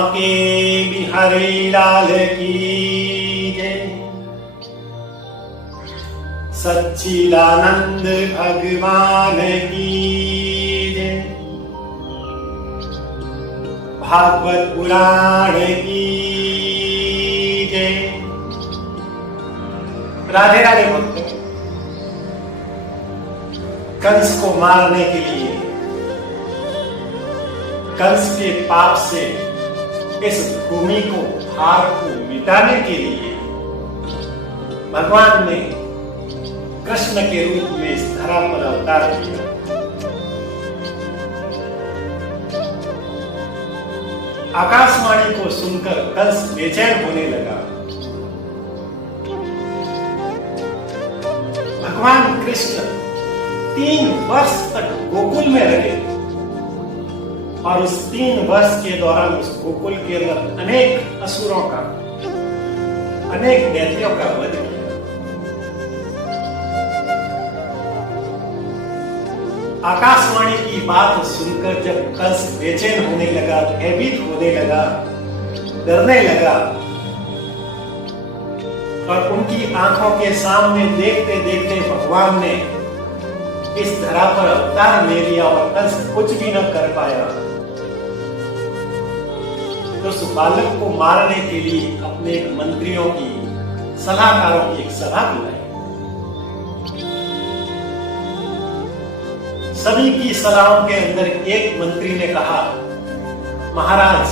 बांके बिहारी लाल की जय। सच्चिदानंद भगवान की जय। भागवत पुराण की जय। राधे राधे भक्तों, कंस को मारने के लिए, कंस के पाप से इस भूमि को, भार को मिटाने के लिए भगवान ने कृष्ण के रूप में इस धरा पर अवतार किया। आकाशवाणी को सुनकर कंस बेचैन होने लगा। भगवान कृष्ण 3 वर्ष तक गोकुल में रहे और उस 3 वर्ष के दौरान उस गोकुल के अंदर अनेक असुरों का, अनेक दैत्यों का वध किया। आकाशवाणी की बात सुनकर जब कंस बेचैन होने लगा, भयभीत होने लगा, डरने लगा और उनकी आंखों के सामने देखते देखते भगवान ने इस धरा पर अवतार ले लिया और कंस कुछ भी न कर पाया, तो उस बालक को मारने के लिए अपने एक मंत्रियों की, सलाहकारों की एक सभा बुलाई। सभी की सलाहों के अंदर एक मंत्री ने कहा, महाराज,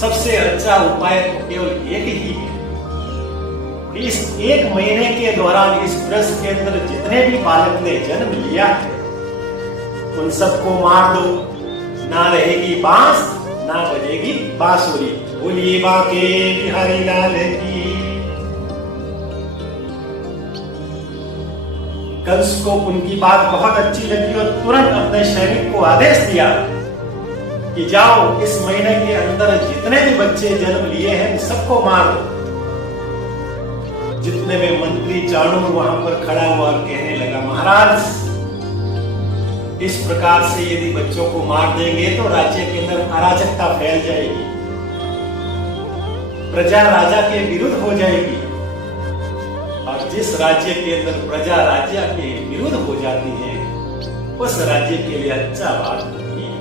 सबसे अच्छा उपाय तो केवल एक ही है। इस 1 महीने के दौरान इस वर्ष के अंदर जितने भी बालक ने जन्म लिया है, उन सबको मार दो। ना रहेगी बांस, ना बजेगी बांसुरी। बोलिए बांके बिहारी लाल की। कंस को उनकी बात बहुत अच्छी लगी और तुरंत अपने सैनिक को आदेश दिया कि जाओ, इस महीने के अंदर जितने भी बच्चे जन्म लिए हैं सबको मार दो। जितने में मंत्री चाणूर वहां पर खड़ा हुआ और कहने लगा, महाराज, इस प्रकार से यदि बच्चों को मार देंगे तो राज्य के अंदर अराजकता फैल जाएगी, प्रजा राजा के विरुद्ध हो जाएगी और जिस राज्य के अंदर प्रजा राजा के विरुद्ध हो जाती है, उस राज्य के लिए अच्छा बात नहीं है।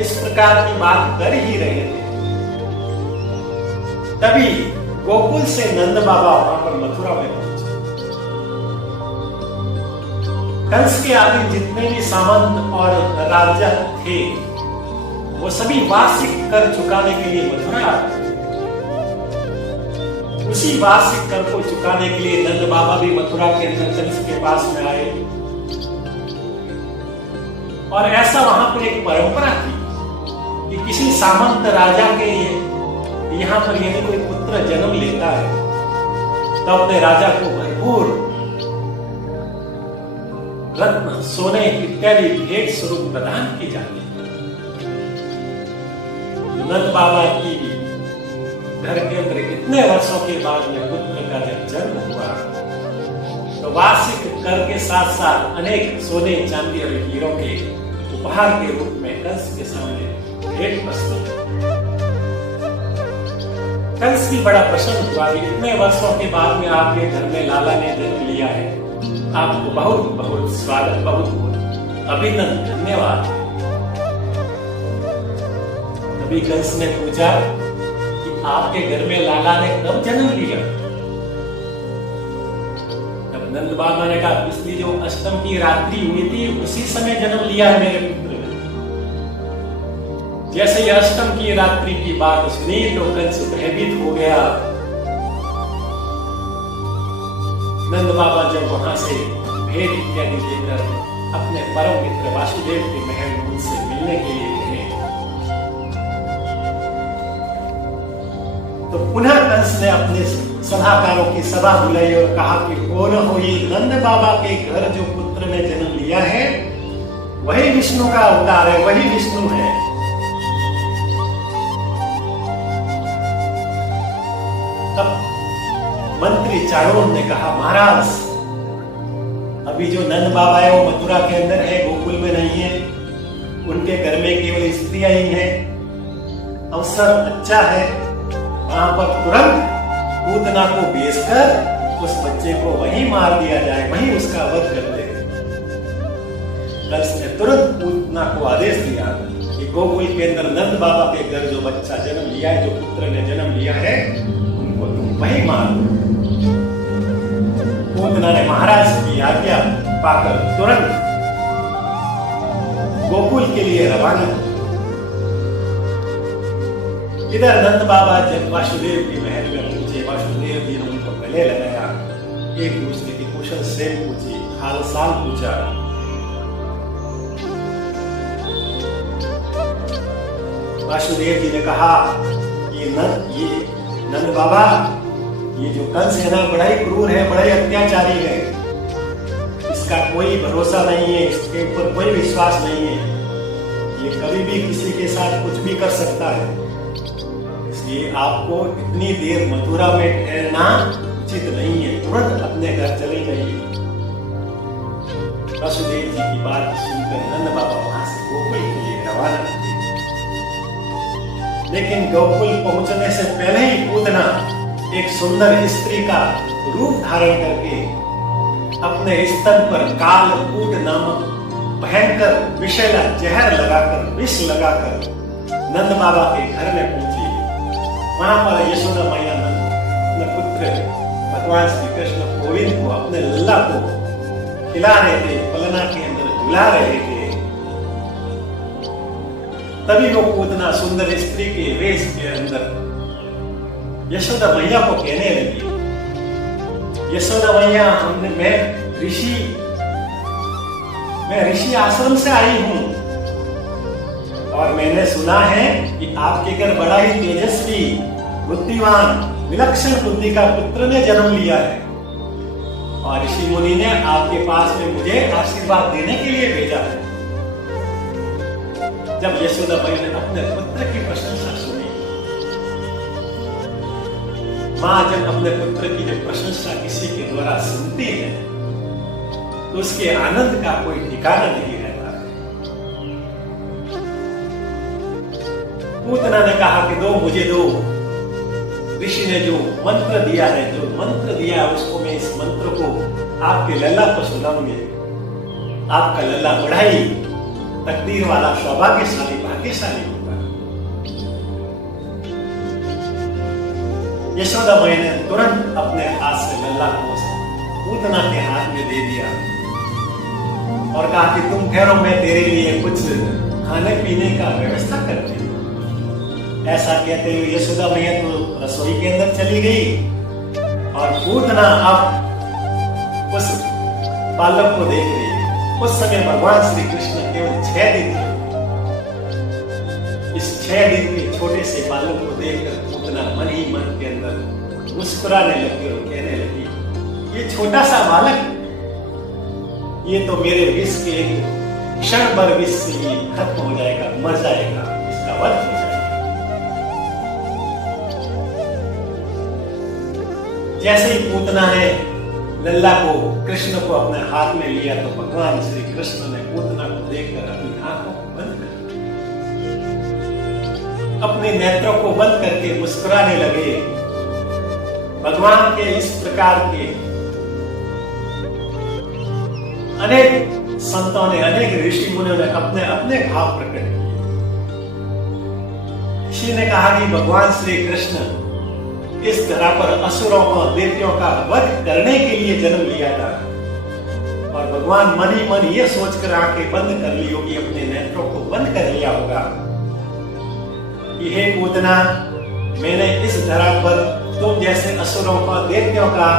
इस प्रकार की बात कर ही रहे थे, तभी गोकुल से नंद बाबा वहां पर मथुरा में पहुंचे। कंस के आगे जितने भी सामंत और राजा थे, वो सभी वार्षिक कर चुकाने के लिए मथुरा आए। उसी वार्षिक कर को चुकाने के लिए नंद बाबा भी मथुरा के अंदर कंस के पास में आए और ऐसा वहां पर एक परंपरा थी कि किसी सामंत राजा के यहाँ पर यदि कोई पुत्र जन्म लेता है तो अपने राजा को भरपूर रत्न, सोने इत्यादि भेंट स्वरूप प्रदान की जाती है। नंद बाबा की घर के अंदर इतने वर्षों के बाद में पुत्र का जब जन्म हुआ तो वार्षिक कर के साथ साथ अनेक सोने, चांदी और हीरों के उपहार के रूप में कंस के सामने भेंट प्रस्तुत। कंस भी बड़ा प्रसन्न हुआ कि इतने वर्षों के बाद में आपके घर में लाला ने जन्म लिया है, आपको बहुत बहुत स्वागत, बहुत बहुत अभिनंदन, धन्यवाद। तभी कंस ने पूछा कि आपके घर में लाला ने कब जन्म लिया? तब नंद बाबा ने कहा, पिछली जो अष्टम की रात्रि हुई थी उसी समय जन्म लिया है मेरे पुत्र। जैसे ही अष्टम की रात्रि की बात सुनी तो कंस भयभीत हो गया। नंद बाबा जब वहां से भेंट इत्यादि लेकर अपने परम मित्र वासुदेव के महल में उनसे मिलने के लिए गए तो पुनः कंस ने अपने सलाहकारों की सभा बुलाई और कहा कि हो न हो, ये नंद बाबा के घर जो पुत्र ने जन्म लिया है वही विष्णु का अवतार है, वही विष्णु है। तब मंत्री चाणूर ने कहा, महाराज, अभी जो नंद बाबा है वो मथुरा के अंदर है, गोकुल में नहीं है। उनके घर में केवल स्त्रियां ही हैं, अवसर अच्छा है, वहां पर तुरंत पूतना को भेजकर उस बच्चे को वहीं मार दिया जाए, वहीं उसका वध कर दे। कंस ने तुरंत पूतना को आदेश दिया कि गोकुल के अंदर नंद बाबा के घर जो बच्चा जन्म लिया है, जो पुत्र ने जन्म लिया है, उनको तुम वहीं मार दो। पूतना ने महाराज की आज्ञा पाकर तुरंत गोकुल के लिए रवाना। इधर नंद बाबा जब वासुदेव के महल में पहुंचे, वासुदेव जी ने उनको गले लगाया, एक दूसरे की कुशल से पूछी, हाल साल पूछा। वासुदेव जी ने कहा ये नंद बाबा, ये जो कंस है ना, बड़ा ही क्रूर है, बड़ा ही अत्याचारी है, इसका कोई भरोसा नहीं है, इसके ऊपर कोई विश्वास नहीं है, ये कभी भी किसी के साथ कुछ भी कर सकता है, इसलिए आपको इतनी देर मथुरा में ठहरना उचित नहीं है, तुरंत अपने घर चले जाइए। वासुदेव जी की बात सुनकर नंद बाबा वहां से गोकुल के लिए रवाना हुए। लेकिन गोकुल पहुंचने से पहले ही पूतना एक सुंदर स्त्री का रूप धारण करके अपने स्तन पर कालकूट नामक भयंकर विषैला जहर लगाकर, विष लगाकर नंद बाबा के घर में पहुंची। वहां पर यशोदा मैया अपने पुत्र भगवान श्री कृष्ण गोविंद को, अपने लल्ला को खिला रहे थे, पलना के अंदर झुला रहे थे। तभी वो पूतना सुंदर स्त्री के वेश के अंदर यशोदा मैया को कहने लगी, यशोदा मैया, मैं ऋषि आश्रम से आई हूं और मैंने सुना है कि आपके घर बड़ा ही तेजस्वी, बुद्धिमान, विलक्षण बुद्धि का पुत्र ने जन्म लिया है और ऋषि मुनि ने आपके पास में मुझे आशीर्वाद देने के लिए भेजा है। जब यशोदा मैया ने अपने पुत्र की प्रशंसा सुनी, मां जब अपने पुत्र की जब प्रशंसा किसी के द्वारा सुनती है तो उसके आनंद का कोई ठिकाना नहीं रहता। पूतना ने कहा कि मुझे दो। ऋषि ने जो मंत्र दिया है, उसको मैं इस मंत्र को आपके लल्ला को सुनाऊंगी। आपका लल्ला बड़ा ही तकदीर वाला, सौभाग्यशाली, भाग्यशाली होगा। यशोदा मैया ने तुरंत अपने हाथ से लल्ला को पूतना के हाथ में दे दिया और कहा कि तुम ठहरो, मैं तेरे लिए कुछ खाने पीने का व्यवस्था करती हूँ। ऐसा कहते हुए यशोदा मैया तो रसोई के अंदर चली गई और पूतना अब उस बालक को देख रही है। उस समय भगवान श्री कृष्ण केवल 6 दिन थे। इस 6 दिन के छोटे से बालक को देखकर पूतना मन ही मन के अंदर मुस्कुराने लगी और कहने लगी, ये छोटा सा बालक, ये तो मेरे विष के एक क्षण भर विष से ये खत्म हो जाएगा, मर जाएगा, इसका वध हो जाएगा। जैसे ही पूतना ने लल्ला को, कृष्ण को अपने हाथ में लिया तो भगवान श्री कृष्ण ने पूतना को देखकर अपनी आंखों को बंद कर, अपने नेत्रों को बंद करके मुस्कुराने लगे। भगवान के इस प्रकार के अनेक संतों ने, अनेक ऋषि मुनियों ने अपने अपने भाव प्रकट किए। किसी ने कहा कि भगवान श्री कृष्ण इस धरा पर असुरों को, दैत्यों का वध करने के लिए जन्म लिया था और भगवान मन ही मन ये सोचकर आंखें बंद कर ली होगी, अपने नेत्रों को बंद कर लिया होगा कि हे पूतना, मैंने इस धरा पर तुम जैसे असुरों का, दैत्यों का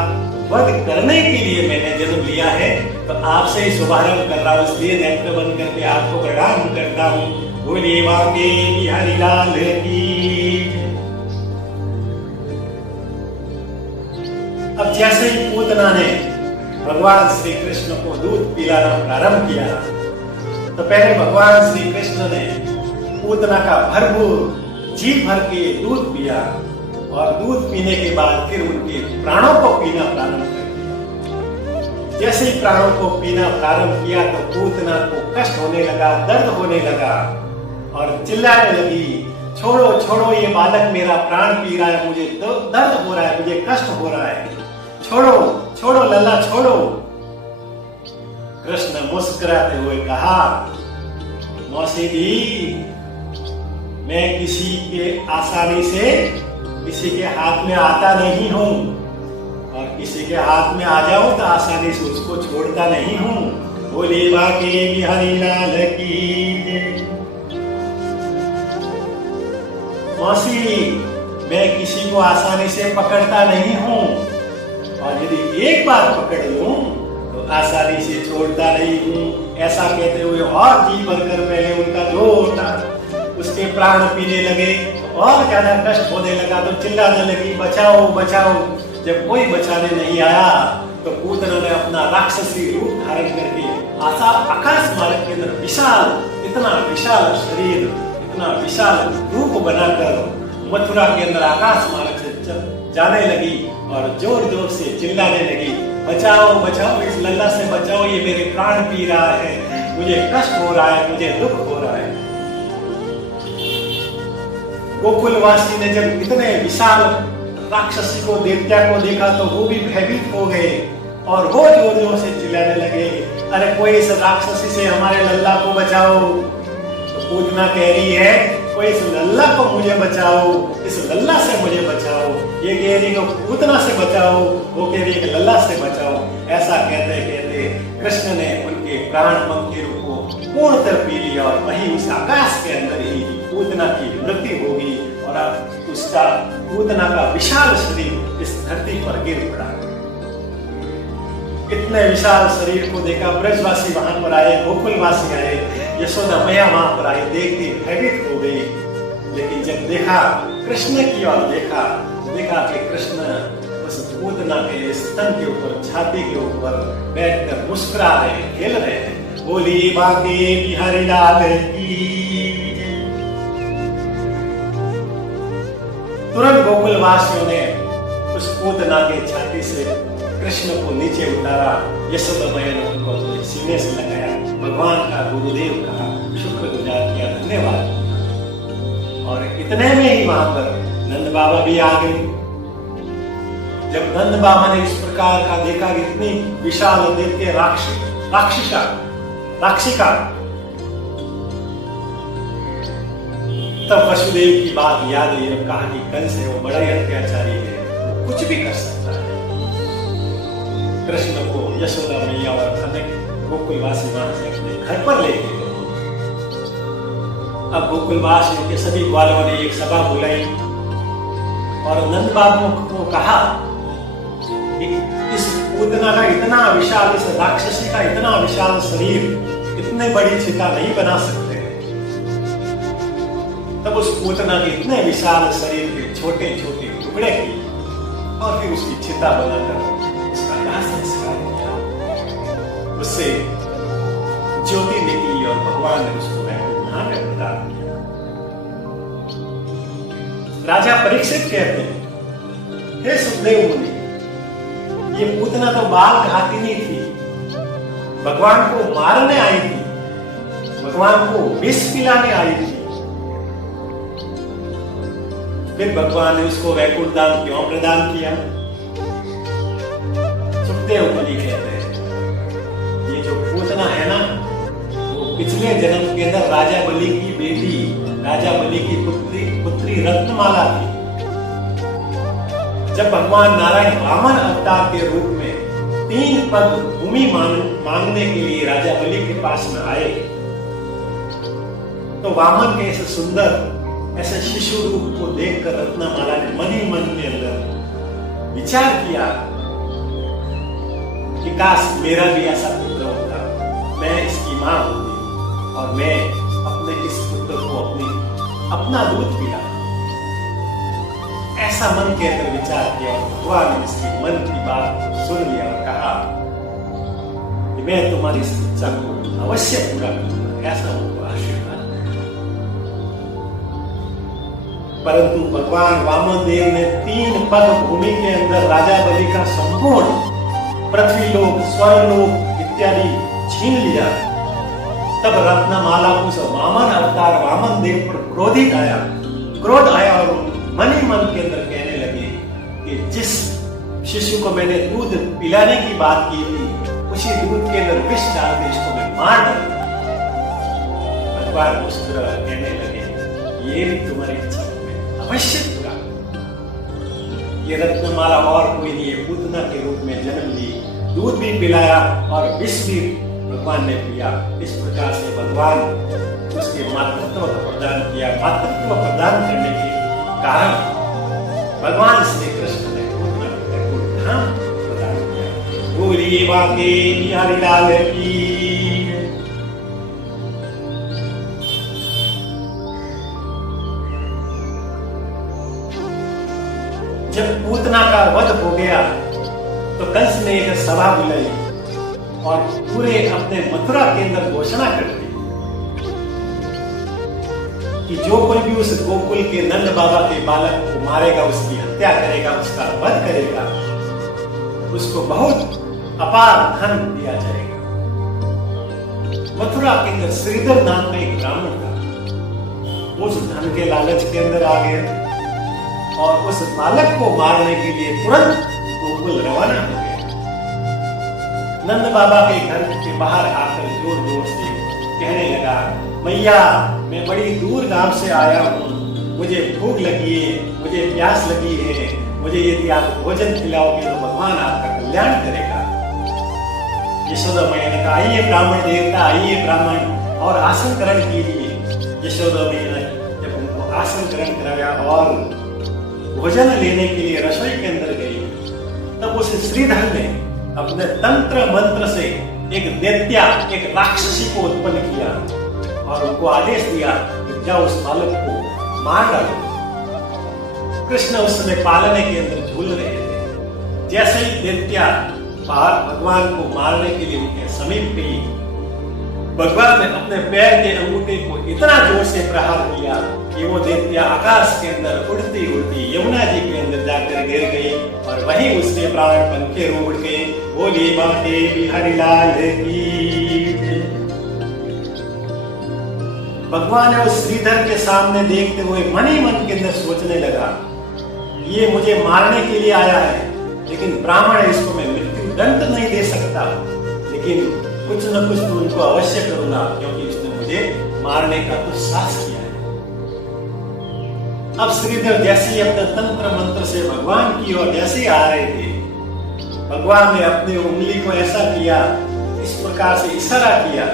वध करने के लिए मैंने जन्म लिया है, तो आपसे ही शुभारंभ कर रहा हूं, इसलिए नेत्र बंद करके आपको प्रणाम करता हूं। बोलिए वाके बिहारी लाल की। अब जैसे ही पूतना ने भगवान श्री कृष्ण को दूध पिलाना प्रारंभ किया तो पहले भगवान श्री कृष्ण ने पूतना का भरपूर जी भर के दूध पिया और दूध पीने के बाद फिर उनके प्राणों को पीना प्रारंभ कर दिया। जैसे ही प्राणों को पीना प्रारंभ किया तो पूतना को कष्ट होने लगा, दर्द होने लगा और चिल्लाने लगी, छोड़ो छोड़ो, ये बालक मेरा प्राण पी रहा है, मुझे दर्द हो रहा है, मुझे कष्ट हो रहा है, छोड़ो छोड़ो लल्ला छोड़ो। कृष्ण मुस्कुराते हुए कहा, मौसी जी, मैं किसी के आसानी से किसी के हाथ में आता नहीं हूं, और किसी के हाथ में आ जाऊं तो आसानी से उसको छोड़ता नहीं हूं। बोले बाके बिहारी लाल की जय। मौसी, मैं किसी को आसानी से पकड़ता नहीं हूं, और यदि एक बार पकड़ लूं तो आसानी से छोड़ता नहीं हूं। ऐसा कहते हुए और जी भरकर पहले उनका जोर था, उसके प्राण पीने लगे और ज्यादा कष्ट होने लगा तो चिल्लाने लगी, बचाओ बचाओ। जब कोई बचाने नहीं आया तो पूतना ने अपना राक्षसी रूप धारण करके आकाश मार्ग के अंदर विशाल, इतना विशाल शरीर, इतना विशाल रूप बनाकर मथुरा के अंदर आकाश मार्ग से जाने लगी और जोर जोर से चिल्लाने लगी, बचाओ बचाओ, इस लल्ला से बचाओ, ये मेरे प्राण पी रहा है, मुझे कष्ट हो रहा है, मुझे दुख हो रहा है। गोकुलवासी ने जब इतने विशाल राक्षसी को, दैत्या को देखा तो वो भी भयभीत हो गए और वो जोर जोर से चिल्लाने लगे, अरे कोई इस राक्षसी से हमारे लल्ला को बचाओ। तो पूतना कह रही है, कोई इस लल्ला को मुझे बचाओ, इस लल्ला से मुझे बचाओ। ये कह रही है पूतना से बचाओ, वो कह रही है लल्ला से बचाओ। ऐसा कहते कहते कृष्ण ने उनके प्राण पंखी रूप को पूर्णतः पी लिया और वहीं उस आकाश के अंदर ही पूतना की मृत्यु होगी और उसका पूतना का विशाल शरीर इस धरती पर गिर पड़ा। इतने विशाल शरीर को देखा ब्रजवासी वहां पर आए, गोकुलवासी आए, यशोदा मैया वहां पर आई, देखते भयभीत हो गई। लेकिन जब देखा कृष्ण की ओर देखा कि कृष्ण उस पूतना के स्तन के ऊपर, छाती के ऊपर बैठकर मुस्कुरा रहे, खेल रहे हैं। बोली बाके बिहारी लाल की। तुरंत गोकुलवासियों ने उस पूतना के छाती से कृष्ण को नीचे उतारा। यशोदा मैया ने उनको अपने सीने से लगाया, भगवान का गुरुदेव का शुक्रगुजार किया, धन्यवाद। और इतने में ही वहां पर नंद बाबा भी आ गए। जब नंद बाबा ने इस प्रकार का देखा, इतनी विशाल दैत्य राक्षिका, तब वसुदेव की बात याद आई और कहा कि कंस है, वो बड़ा ही अत्याचारी है, वो कुछ भी कर सकता है। कृष्ण को यशोदा मैया और अनेक गोकुलवासी वहां से अपने घर पर ले गए। अब गोकुलवासियों के सभी ग्वालों ने एक सभा बुलाई और नंद बाबू को कहा कि इस पूतना का इतना विशाल, इस राक्षसी का इतना विशाल शरीर, इतने बड़ी चिता नहीं बना सकते। तब उस पूतना के इतने विशाल शरीर के छोटे छोटे टुकड़े किए और फिर उसकी चिता बनाकर उसका दाह संस्कार किया। उससे ज्योति निकली और भगवान ने उसको वैकुंठ में प्रदान किया। राजा परीक्षित कहते हैं, हे सुखदेव मुनि, ये पूतना तो बाल घातिनी थी, भगवान को मारने आई थी, भगवान को विष पिलाने आई थी, फिर भगवान ने उसको वैकुंठ धाम क्यों प्रदान किया? सुखदेव मुनि कहते हैं, ये जो पूतना है ना, वो पिछले जन्म के अंदर राजा बलि की बेटी, राजा बलि की पुत्री रत्नमाला थी। जब भगवान नारायण वामन अवतार के रूप में 3 पग भूमि मांगने के लिए राजा बलि के पास में आए, तो वामन के ऐसे सुंदर, ऐसे शिशु रूप को देखकर रत्नमाला ने मन ही मन के अंदर विचार किया कि काश मेरा भी ऐसा पुत्र होता, मैं इसकी मां होती और मैं अपने इस पुत्र को अपना दूध पिला। ऐसा मन के अंदर विचार किया। भगवान ने इसकी मन की बात सुन लिया और कहा कि मैं तुम्हारी इस इच्छा को अवश्य पूरा करूंगा, ऐसा उनको आशीर्वाद। परंतु भगवान वामन देव ने 3 पग भूमि के अंदर राजा बलि का संपूर्ण पृथ्वी लोक, स्वर्ग लोक इत्यादि छीन लिया, तब रत्नमाला उस वामन अवतार वामन देव पर क्रोध आया और मन ही मन के अंदर कहने लगे कि जिस शिशु को मैंने दूध पिलाने की बात की थी, उसी दूध के अंदर विष डाल के इसको मैं मार डालूंगा। भगवान मुस्कुरा कहने लगे, ये भी तुम्हारी इच्छा में अवश्य पूरा। ये रत्नमाला और कोई नहीं है, पूतना के रूप में जन्म ली, दूध भी पिलाया और विष भी भगवान ने पिया। इस प्रकार से भगवान उसके मातृत्व को प्रदान किया। मातृत्व प्रदान करने के कारण भगवान श्री कृष्ण ने पूतना को धाम प्रदान किया। बोलिए बाके बिहारी लाल की। जब पूतना का वध हो गया तो कंस ने एक सभा बुलाई और पूरे अपने मथुरा के अंदर घोषणा कर दी कि जो कोई भी उस गोकुल के नंद बाबा के बालक को मारेगा, उसकी हत्या करेगा, उसका वध करेगा, उसको बहुत अपार धन दिया जाएगा। मथुरा के अंदर श्रीधर नाम का एक ब्राह्मण था, उस धन के लालच के अंदर आ गया और उस बालक को मारने के लिए तुरंत गोकुल रवाना हो गया। नंद बाबा के घर के बाहर आकर जोर जोर से कहने लगा, मैया मैं बड़ी दूर गांव से आया हूँ, मुझे भूख लगी है, मुझे प्यास लगी है, मुझे यदि आप भोजन खिलाओगे तो भगवान आपका कल्याण करेगा। यशोदा मैया ने कहा, आइए ब्राह्मण देवता, आइए ब्राह्मण और आसन ग्रहण कीजिए। यशोदा मैया ने जब उनको आसन ग्रहण कराया और भोजन लेने के लिए रसोई के अंदर गई, तब उस श्रीधर ने अपने तंत्र मंत्र से एक दैत्या, एक राक्षसी को उत्पन्न किया और उनको आदेश दिया कि जाओ उस बालक को मार डालो। कृष्ण उस समय पालने के अंदर झूल रहे थे। जैसे ही दैत्या भगवान को मारने के लिए उनके समीप गई, भगवान ने अपने पैर के अंगूठे को इतना जोर से प्रहार किया कि वो दैत्या आकाश के अंदर उड़ती उड़ती यमुना जी के अंदर जाकर गिर गई और वहीं उसके प्राण पंखे उड़ गए। बोली बाटे बिहारी लाल की। भगवान ने उस श्रीधर के सामने देखते हुए मन ही मन के अंदर सोचने लगा, ये मुझे मारने के लिए आया है, लेकिन ब्राह्मण है, इसको मैं मृत्यु दंड नहीं दे सकता, लेकिन कुछ न कुछ तो उनको अवश्य करूंगा, क्योंकि उसने मुझे मारने का तो साहस किया है। अब श्रीधर जैसे ही अपने तंत्र मंत्र से भगवान की ओर जैसे आ रहे थे, भगवान ने अपनी उंगली को ऐसा किया, इस प्रकार से इशारा किया,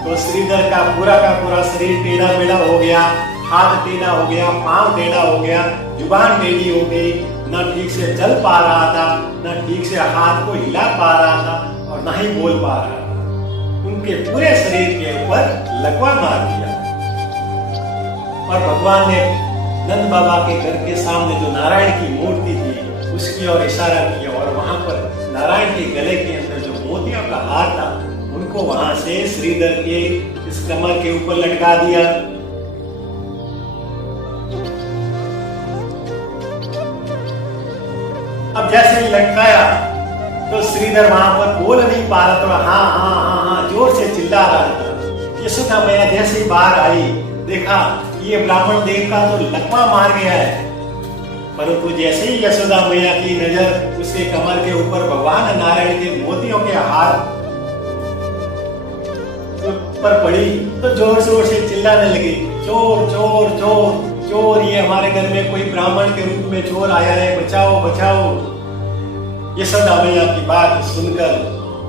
तो श्रीधर का पूरा शरीर टेढ़ा मेढ़ा हो गया, हाथ टेढ़ा हो गया, पांव टेढ़ा हो गया, जुबान टेढ़ी हो गई, न ठीक से चल पा रहा था, न ठीक से हाथ को हिला पा रहा था और न ही बोल पा रहा था। उनके पूरे शरीर के ऊपर लकवा मार दिया और भगवान ने नंद बाबा के घर के सामने जो नारायण की मूर्ति थी उसकी ओर इशारा किया और वहां पर नारायण के गले के अंदर जो मोतियों का हार था उनको वहां से श्रीधर के इस कमर के ऊपर लटका दिया। अब जैसे ही लटकाया तो श्रीधर वहां पर बोल नहीं पा रहा था, हाँ हाँ हाँ हाँ जोर से चिल्ला रहा था। यशोदा मैया जैसे ही बाहर आई, देखा ये ब्राह्मण देव का तो लकवा मार गया है, परंतु जैसे ही यशोदा मैया की नजर उसके कमर के ऊपर भगवान नारायण के मोतियों के हार पर पड़ी तो जोर जोर से चिल्लाने लगी, चोर चोर चोर चोर, ये हमारे घर में कोई ब्राह्मण के रूप में चोर आया है, बचाओ बचाओ। यशोदा मैया की बात सुनकर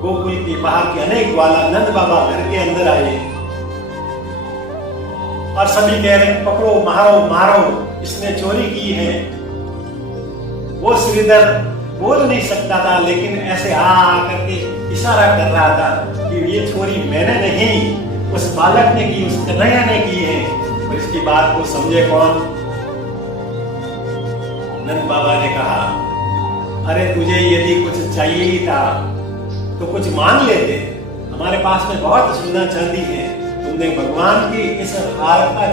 गोकुल के बाहर के अनेक ग्वाला नंद बाबा घर के अंदर आए और सभी कह रहे पकड़ो मारो मारो, इसने चोरी की है। वो श्रीधर बोल नहीं सकता था, लेकिन ऐसे आ करके इशारा कर रहा था कि ये चोरी मैंने नहीं, उस बालक ने की, उस कन्हैया ने की है। और इसकी बात को समझे कौन? नंद बाबा ने कहा, अरे तुझे यदि कुछ चाहिए ही था तो कुछ मांग लेते, हमारे पास में बहुत सोना चांदी है, तुमने भगवान की इस हार का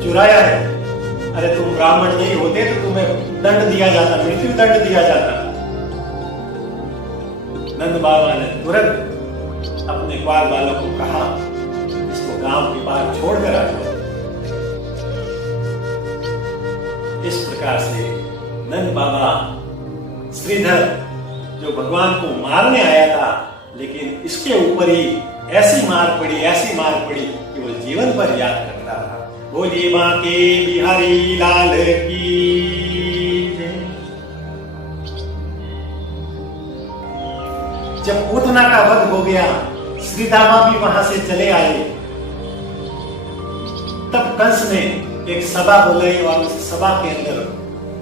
चुराया है। अरे तुम ब्राह्मण नहीं होते तो तुम्हें दंड दिया जाता, मृत्यु दंड दिया जाता। नंद बाबा ने तुरंत अपने ग्वाल वालों को कहा, इसको गांव के बाहर छोड़कर आ जाओ। इस प्रकार से नंद बाबा श्रीधर जो भगवान को मारने आया था, लेकिन इसके ऊपर ही ऐसी मार पड़ी कि वो जीवन पर याद करता था। बोलिए बांके बिहारी लाल की। जब पूतना का वध हो गया, श्रीदामा भी वहां से चले आए, तब कंस ने एक सभा बुलाई और उस सभा के अंदर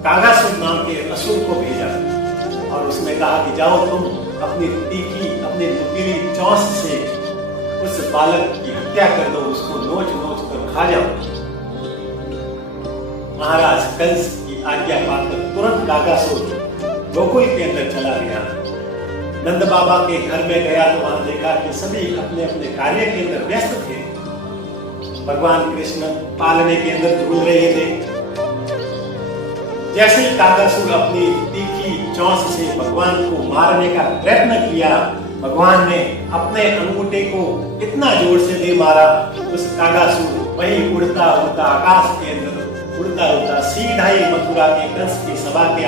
कागासुर नाम के असुर को भेजा और उसने कहा कि जाओ तुम अपनी तीखी, अपनी नुकीली चौंस से उस बालक की हत्या कर दो, उसको नोच नोच कर खा जाओ। महाराज कंस की आज्ञा पाकर तुरंत कागासुर गोकुल के अंदर चला गया। नंद बाबा के घर में गया तो वहां देखा कि सभी अपने अपने कार्य के अंदर व्यस्त थे। भगवान कृष्ण पालने के अंदर झूल रहे थे। जैसे ही कागासुर अपनी तीखी चौंस से भगवान को मारने का प्रयत्न किया, भगवान ने अपने अंगूठे को इतना जोर से दे मारा, उस कागासुर वही उड़ता उड़ता आकाश के अंदर उड़ता उड़ता सीधा ही मथुरा के कंस की सभा के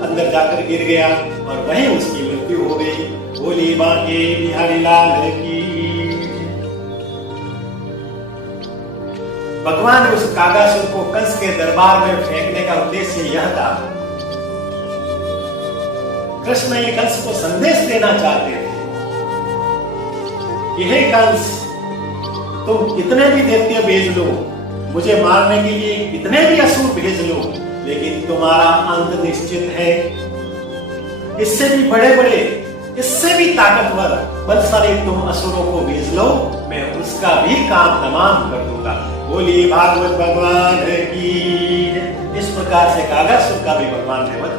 अंदर जाकर गिर गया और वहीं उसकी मृत्यु हो गई। बोली बांके बिहारी लाल की। भगवान उस कागासुर को कंस के दरबार में फेंकने का उद्देश्य यह था। कृष्ण ये कंस को संदेश देना चाहते थे कि हे कंस, तुम कितने भी दैत्य भेज लो, मुझे मारने के लिए कितने भी असुर भेज लो, लेकिन तुम्हारा अंत निश्चित है। इससे भी बड़े बड़े, इससे भी ताकतवर बलशाली तुम असुरों को भेज लो, मैं उसका भी काम तमाम कर दूंगा। बोलिए भागवत भगवान की। इस प्रकार से कागासुर का भी भगवान ने वध